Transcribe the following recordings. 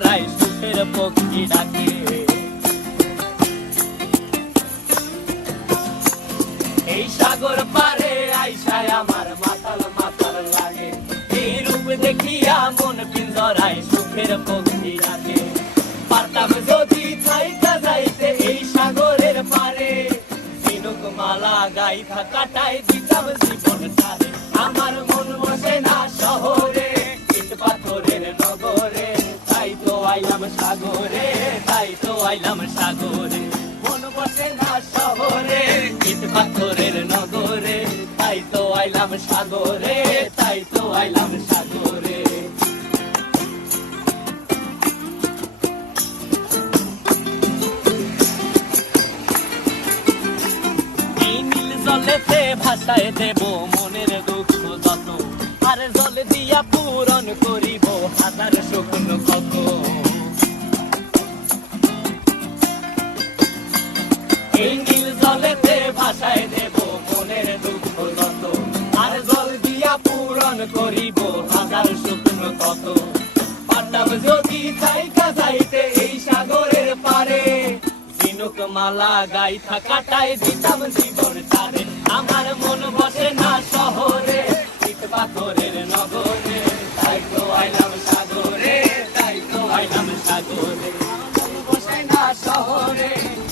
পিঞ্জরায় সুখের পক্ষী ডাকে। এই সাগর পারে আইসায় আমার মাতাল মাতাল লাগে, এই রূপ দেখিয়া মন পিঞ্জরায় সুখের পক্ষী ডাকে। পারতাম যদি থাইকা যাইতে এই সাগরের পারে, ঝিনুক মালা গাইথা কাটাই দিতাম জীবনটারে। আমার মন বসে না শহরে, ইট পাথরের নগরে, তাই তো আইলাম সাগরে, তাই তো আইলাম সাগরে। মন বসে না শহরে, ইট পাথরের নগরে, তাই তো আইলাম সাগরে, তাই তো আইলাম সাগরে। জলেতে ভাসায় দেব মনের দুঃখ যত, আর জল দিয়া পূরণ করিব হাজার স্বপ্ন কত। এই নীল জলেতে ভাসায় দেব মনের দুঃখ যত, আর জল দিয়া পূরণ করিব হাজার স্বপ্ন কত। পারতাম যদি থাইকা যাইতে এই সাগরের পারে, ঝিনুক মালা গাইথা কাটাই দিতাম জীবনটারে। আমার মন বসে না শহরে, ইট পাথরের নগরে, তাই তো আইলাম সাগরে, তাই তো আইলাম সাগরে। মন বসে না শহরে,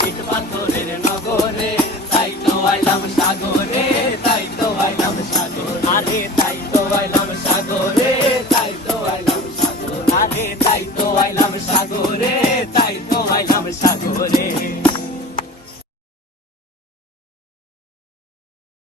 ইট পাথরের নগরে, তাই তো আইলাম সাগরে, তাই তো আইলাম সাগরে। আরে তাই তো আইলাম সাগরে, তাই তো আইলাম সাগরে। আরে তাই তো আইলাম সাগরে, তাই তো আইলাম সাগরে।